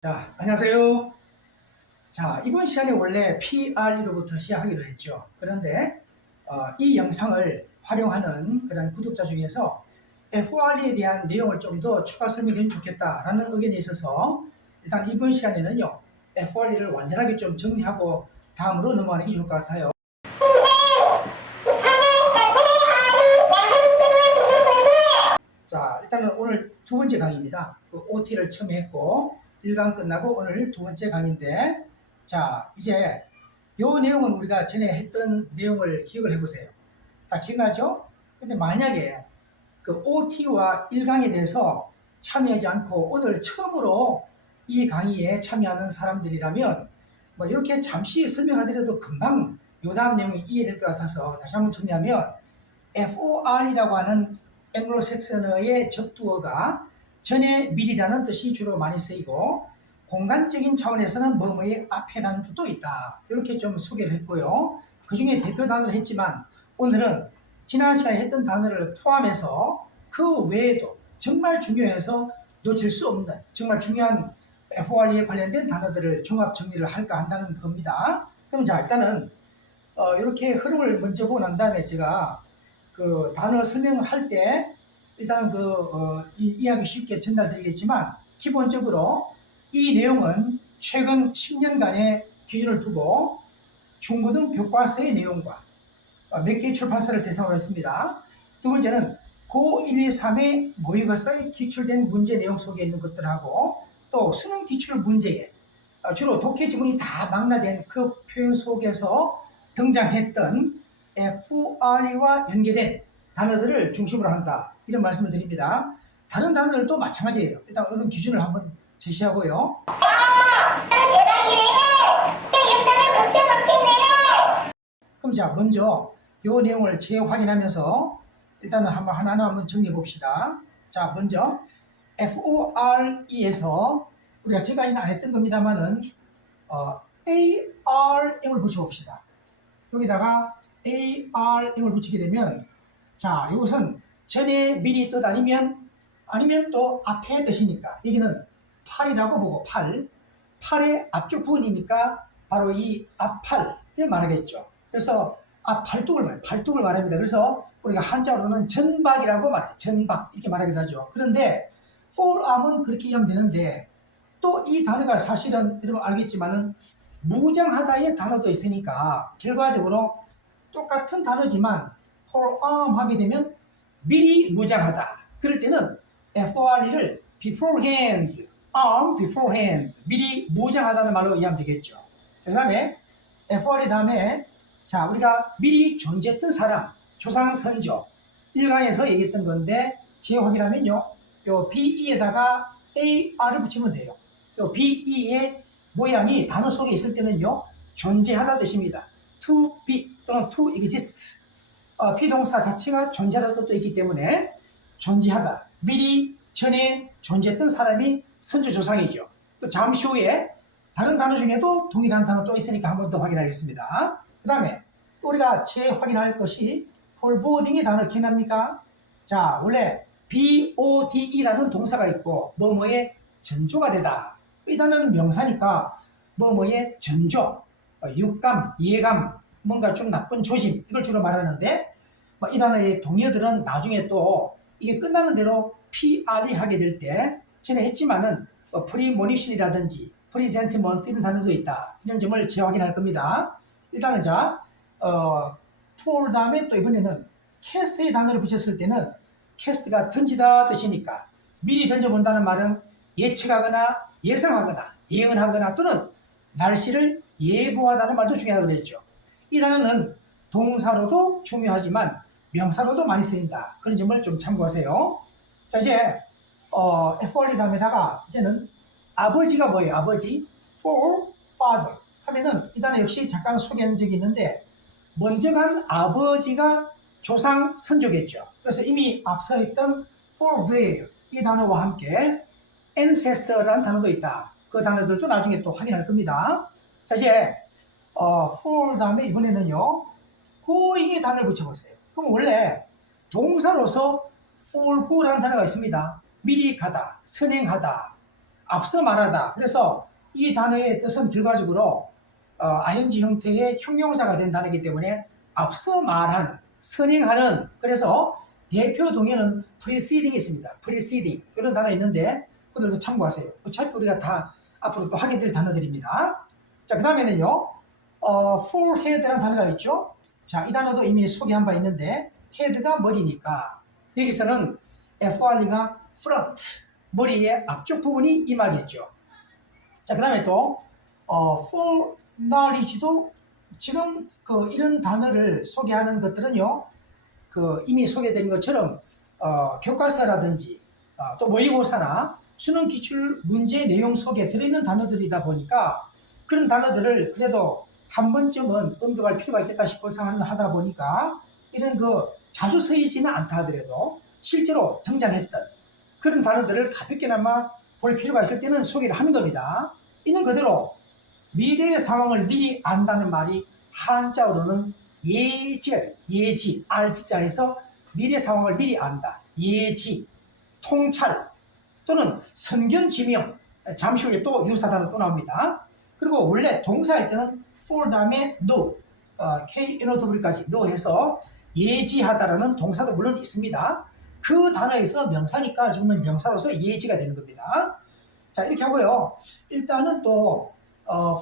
자, 안녕하세요. 자, 이번 시간에 원래 PRE로부터 시작하기로 했죠. 그런데 이 영상을 활용하는 그런 구독자 중에서 FRE에 대한 내용을 좀 더 추가 설명해 좋겠다라는 의견이 있어서 일단 이번 시간에는요, FRE를 완전하게 좀 정리하고 다음으로 넘어가는 게 좋을 것 같아요. 자, 일단은 오늘 두 번째 강의입니다. 그 OT를 처음 했고 1강 끝나고 오늘 두 번째 강의인데, 자, 이제 이 내용은 우리가 전에 했던 내용을 기억을 해보세요. 다 기억나죠? 근데 만약에 그 OT와 1강에 대해서 참여하지 않고 오늘 처음으로 이 강의에 참여하는 사람들이라면 뭐 이렇게 잠시 설명하더라도 금방 요 다음 내용이 이해될 것 같아서 다시 한번 정리하면, FOR이라고 하는 앵글로색선어의 접두어가 전에 미리라는 뜻이 주로 많이 쓰이고, 공간적인 차원에서는 뭐뭐의 앞에라는 뜻도 있다. 이렇게 좀 소개를 했고요. 그 중에 대표 단어를 했지만 오늘은 지난 시간에 했던 단어를 포함해서 그 외에도 정말 중요해서 놓칠 수 없는 정말 중요한 FOR에 관련된 단어들을 종합 정리를 할까 한다는 겁니다. 그럼 자, 일단은 이렇게 흐름을 먼저 보고 난 다음에 제가 그 단어 설명을 할 때 일단 이 이야기 쉽게 전달드리겠지만, 기본적으로 이 내용은 최근 10년간의 기준을 두고 중고등 교과서의 내용과 몇 개의 출판사를 대상으로 했습니다. 두 번째는 고123의 모의고사에 기출된 문제 내용 속에 있는 것들하고 또 수능 기출 문제에 주로 독해 지문이 다 망라된 그 표현 속에서 등장했던 FRE와 연계된 단어들을 중심으로 한다, 이런 말씀을 드립니다. 다른 단어들도 마찬가지예요. 일단 어느 기준을 한번 제시하고요. 그럼 자, 먼저 이 내용을 재확인하면서 일단은 하나하나 한번 정리해 봅시다. 자, 먼저 FORE에서 우리가 제가 안 했던 겁니다만은 ARM을 붙여봅시다. 여기다가 ARM을 붙이게 되면, 자, 이것은 전에 미리 뜻 아니면 또 앞에 뜻이니까 여기는 팔이라고 보고, 팔의 앞쪽 부분이니까 바로 이 앞팔을 말하겠죠. 그래서 팔뚝을 말합니다. 그래서 우리가 한자로는 전박이라고 말해요. 전박 이렇게 말하기도 하죠. 그런데 forearm은 그렇게 이해하면 되는데, 또 이 단어가 사실은 여러분 알겠지만은 무장하다의 단어도 있으니까 결과적으로 똑같은 단어지만 forearm 하게 되면 미리 무장하다, 그럴 때는 FORE를 beforehand, arm beforehand, 미리 무장하다는 말로 이해하면 되겠죠. 그 다음에 FORE 다음에, 자, 우리가 미리 존재했던 사람, 조상 선조 1강에서 얘기했던 건데 재확인하면요, 요 BE에다가 AR을 붙이면 돼요. 요 BE의 모양이 단어 속에 있을 때는요, 존재하다 뜻입니다. to be 또는 to exist, 비동사 자체가 존재하다 뜻도 있기 때문에 존재하다, 미리 전에 존재했던 사람이 선조조상이죠. 또 잠시 후에 다른 단어 중에도 동일한 단어 또 있으니까 한 번 더 확인하겠습니다. 그 다음에 또 우리가 재확인할 것이 폴보딩의 단어 기억납니까? 자, 원래 BODE라는 동사가 있고 뭐뭐의 전조가 되다, 이 단어는 명사니까 뭐뭐의 전조, 육감, 이해감, 뭔가 좀 나쁜 조짐, 이걸 주로 말하는데, 이 단어의 동의어들은 나중에 또 이게 끝나는 대로 PRE 하게 될 때 전에 했지만은 프리모니션이라든지 프리센티먼트 이런 단어도 있다, 이런 점을 재확인할 겁니다. 일단은 자, for 다음에 또 이번에는 캐스트의 단어를 붙였을 때는 캐스트가 던지다 뜻이니까 미리 던져본다는 말은 예측하거나 예상하거나 예언하거나 또는 날씨를 예보하다는 말도 중요하다고 그랬죠. 이 단어는 동사로도 중요하지만 명사로도 많이 쓰인다, 그런 점을 좀 참고하세요. 자, 이제 FORE 다음에다가 이제는 아버지가 뭐예요? 아버지, for father 하면은 이 단어 역시 잠깐 소개한 적이 있는데, 먼저 간 아버지가 조상 선조겠죠. 그래서 이미 앞서 있던 forebear 이 단어와 함께 ancestor라는 단어도 있다. 그 단어들도 나중에 또 확인할 겁니다. 자, 이제 for 다음에 이번에는요, going의 단어를 붙여보세요. 그럼 원래 동사로서 for go라는 단어가 있습니다. 미리 가다, 선행하다, 앞서 말하다. 그래서 이 단어의 뜻은 결과적으로 ing 형태의 형용사가 된 단어이기 때문에 앞서 말한, 선행하는. 그래서 대표 동의어는 preceding이 있습니다. preceding 이런 단어 있는데 그들도 참고하세요. 어차피 우리가 다 앞으로 또 하게 될 단어들입니다. 자, 그 다음에는요, forehead라는 단어가 있죠. 자, 이 단어도 이미 소개한 바 있는데 head가 머리니까 여기서는 FRE가 front, 머리의 앞쪽 부분이 임하겠죠. 자, 그 다음에 또 foreknowledge도 지금 이런 단어를 소개하는 것들은요, 이미 소개된 것처럼 교과서라든지 또 모의고사나 수능 기출 문제 내용 속에 들어있는 단어들이다 보니까 그런 단어들을 그래도 한 번쯤은 언급할 필요가 있겠다 싶어서 하다 보니까 이런 자주 쓰이지는 않다 하더라도 실제로 등장했던 그런 단어들을 가볍게나마 볼 필요가 있을 때는 소개를 하는 겁니다. 이는 그대로 미래의 상황을 미리 안다는 말이 한자어로는 예지가 돼요. 예지, 알지자에서 미래 상황을 미리 안다. 예지, 통찰 또는 선견지명, 잠시 후에 또 유사단어 또 나옵니다. 그리고 원래 동사일 때는 for 다음에 know, K-N-O-W까지 know 해서 예지하다라는 동사도 물론 있습니다. 그 단어에서 명사니까 지금은 명사로서 예지가 되는 겁니다. 자, 이렇게 하고요. 일단은 또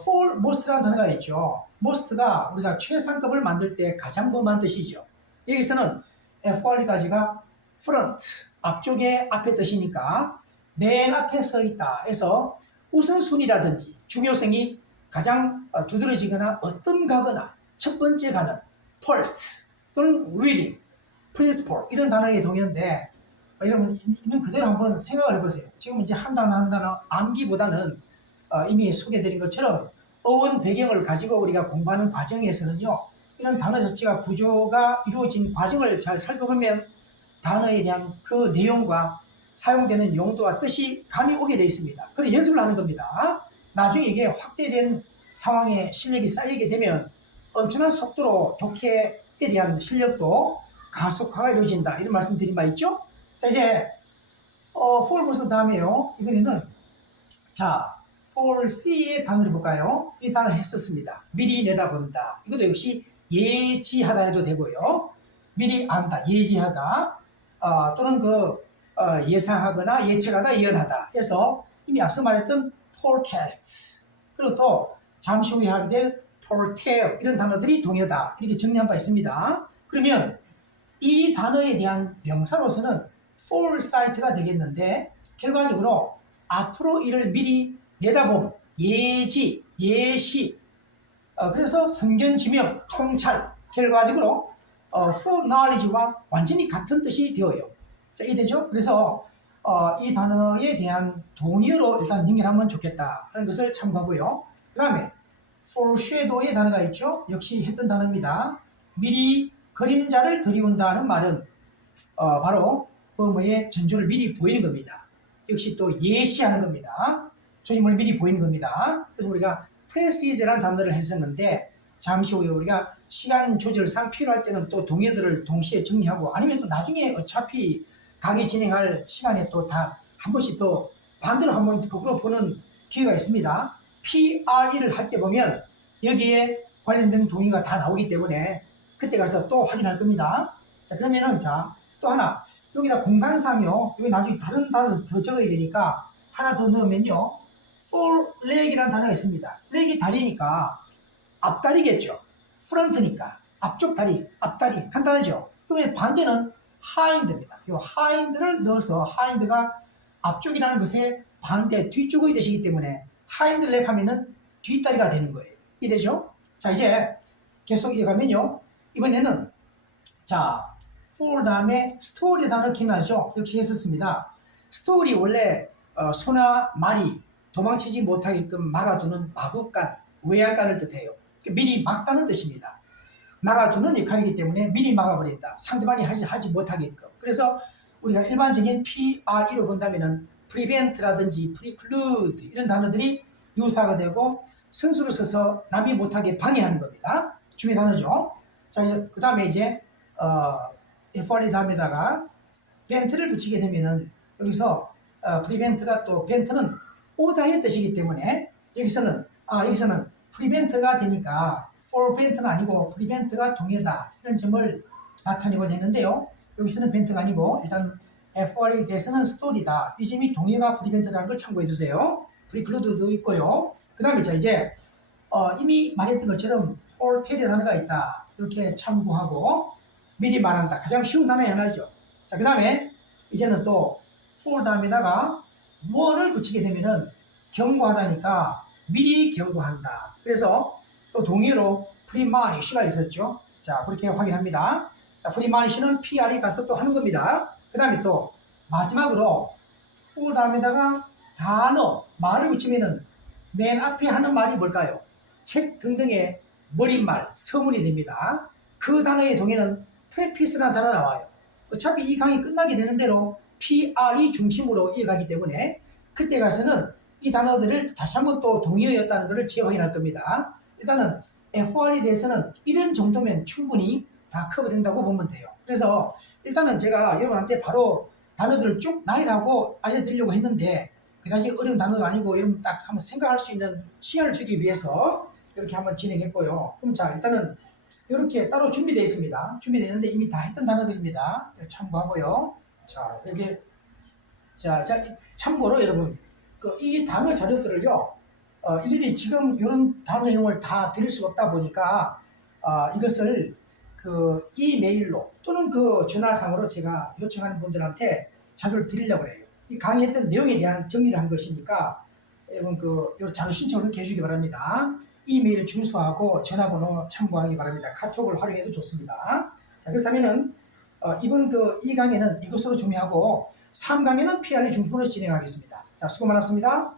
for most라는 단어가 있죠. most가 우리가 최상급을 만들 때 가장 범한 뜻이죠. 여기서는 FRE까지가 front, 앞쪽에 앞에 뜻이니까 맨 앞에 서 있다 해서 우선순위라든지 중요성이 가장 두드러지거나 어떤가거나 첫 번째 가는 first 또는 reading, principle 이런 단어의 동의어인데 여러분 이는 그대로 한번 생각을 해보세요. 지금 이제 한 단어 한 단어 암기보다는 이미 소개드린 것처럼 어원 배경을 가지고 우리가 공부하는 과정에서는요, 이런 단어 자체가 구조가 이루어진 과정을 잘 살펴보면 단어에 대한 그 내용과 사용되는 용도와 뜻이 감이 오게 되어 있습니다. 그래서 연습을 하는 겁니다. 나중에 이게 확대된 상황에 실력이 쌓이게 되면 엄청난 속도로 독해에 대한 실력도 가속화가 이루어진다. 이런 말씀 드린 바 있죠? 자, 이제 for 다음에요. 이번에는 자, foresee의 단어를 볼까요? 이 단어 했었습니다. 미리 내다본다. 이것도 역시 예지하다 해도 되고요. 미리 안다, 예지하다, 또는 예상하거나 예측하다, 예언하다 해서 이미 앞서 말했던 forecast, 그리고 또 잠시 후에 하게 될 foretell 이런 단어들이 동의어다. 이렇게 정리한 바 있습니다. 그러면 이 단어에 대한 명사로서는 foresight가 되겠는데 결과적으로 앞으로 이를 미리 내다봄, 예지, 예시, 그래서 선견지명, 통찰, 결과적으로 foreknowledge와 완전히 같은 뜻이 되어요. 자, 이해되죠? 그래서 이 단어에 대한 동의어로 일단 연결하면 좋겠다 하는 것을 참고하고요. 그 다음에 foreshadow의 단어가 있죠? 역시 했던 단어입니다. 미리 그림자를 그리운다는 말은 바로 뭐의 전조를 미리 보이는 겁니다. 역시 또 예시하는 겁니다. 조짐을 미리 보이는 겁니다. 그래서 우리가 precise라는 단어를 했었는데 잠시 후에 우리가 시간 조절상 필요할 때는 또 동의어들을 동시에 정리하고 아니면 또 나중에 어차피 강의 진행할 시간에 또 다 한 번씩 또 반대로 한번 거꾸로 보는 기회가 있습니다. PRE를 할 때 보면 여기에 관련된 동의가 다 나오기 때문에 그때 가서 또 확인할 겁니다. 자, 그러면은 또 하나 여기다 공간상요. 여기 나중에 다른 단어 더 적어야 되니까 하나 더 넣으면요. foreleg이라는 단어가 있습니다. leg이 다리니까 앞다리겠죠. front니까 앞쪽 다리, 앞다리 간단하죠. 그러면 반대는 hind입니다. 이 hind를 넣어서 hind가 앞쪽이라는 것의 반대 뒤쪽의 뜻이기 때문에 hind leg 하면은 뒷다리가 되는 거예요. 이해되죠? 자, 이제 계속 이어가면요. 이번에는 for 다음에 story 단어 기억나죠? 역시 했었습니다. story 원래 소나 말이 도망치지 못하게끔 막아두는 마구간, 외양간을 뜻해요. 미리 막다는 뜻입니다. 막아두는 역할이기 때문에 미리 막아버린다. 상대방이 하지 못하게끔. 그래서 우리가 일반적인 PRE로 본다면은 prevent라든지 preclude 이런 단어들이 유사가 되고 선수를 써서 남이 못하게 방해하는 겁니다. 중요한 단어죠. 자, 그 다음에 이제 FRE 다음에다가 prevent를 붙이게 되면은 여기서 prevent가 또 prevent는 오다의 뜻이기 때문에 여기서는 prevent가 되니까 prevent는 아니고 prevent가 동의다 이런 점을 나타내고자 했는데요. 여기서는 prevent가 아니고 일단 FR에 대해서는 story다. 이 점이 동의가 prevent라는 걸 참고해 두세요. preclude도 있고요. 그 다음에 자 이제 이미 말했던 것처럼 foretell이라는 단어가 있다. 이렇게 참고하고 미리 말한다. 가장 쉬운 단어의 하나죠. 자, 그 다음에 이제는 또 for 다음에다가 무엇을 붙이게 되면은 경고하다니까 미리 경고한다. 그래서 또 동의어로 premonish가 있었죠. 자, 그렇게 확인합니다. 자, premonish는 PR이 가서 또 하는 겁니다. 그 다음에 또 마지막으로 for 다음에다가 단어, 말을 붙이면은 맨 앞에 하는 말이 뭘까요? 책 등등의 머릿말, 서문이 됩니다. 그 단어의 동의는 preface라는 단어 나와요. 어차피 이 강의 끝나게 되는 대로 PR이 중심으로 이어가기 때문에 그때 가서는 이 단어들을 다시 한번 또 동의어였다는 것을 재확인할 겁니다. 일단은 FR에 대해서는 이런 정도면 충분히 다 커버된다고 보면 돼요. 그래서 일단은 제가 여러분한테 바로 단어들을 쭉 나열하고 알려드리려고 했는데 그다지 어려운 단어가 아니고 여러분 딱 한번 생각할 수 있는 시간을 주기 위해서 이렇게 한번 진행했고요. 그럼 자 일단은 이렇게 따로 준비되어 있습니다. 준비되어 있는데 이미 다 했던 단어들입니다. 참고하고요. 자 여기 자 참고로 여러분 이 단어 자료들을요 일일이 지금 이런 단어 내용을 다 드릴 수가 없다 보니까 이것을 그 이메일로 또는 그 전화상으로 제가 요청하는 분들한테 자료를 드리려고 해요. 이 강의했던 내용에 대한 정리를 한 것이니까 여러분 요 자료 신청을 이렇게 해주기 바랍니다. 이메일 주소하고 전화번호 참고하기 바랍니다. 카톡을 활용해도 좋습니다. 자 그렇다면은 이번 이 강의는 이것으로 종료하고 3강에는 PR이 중심으로 진행하겠습니다. 자 수고 많았습니다.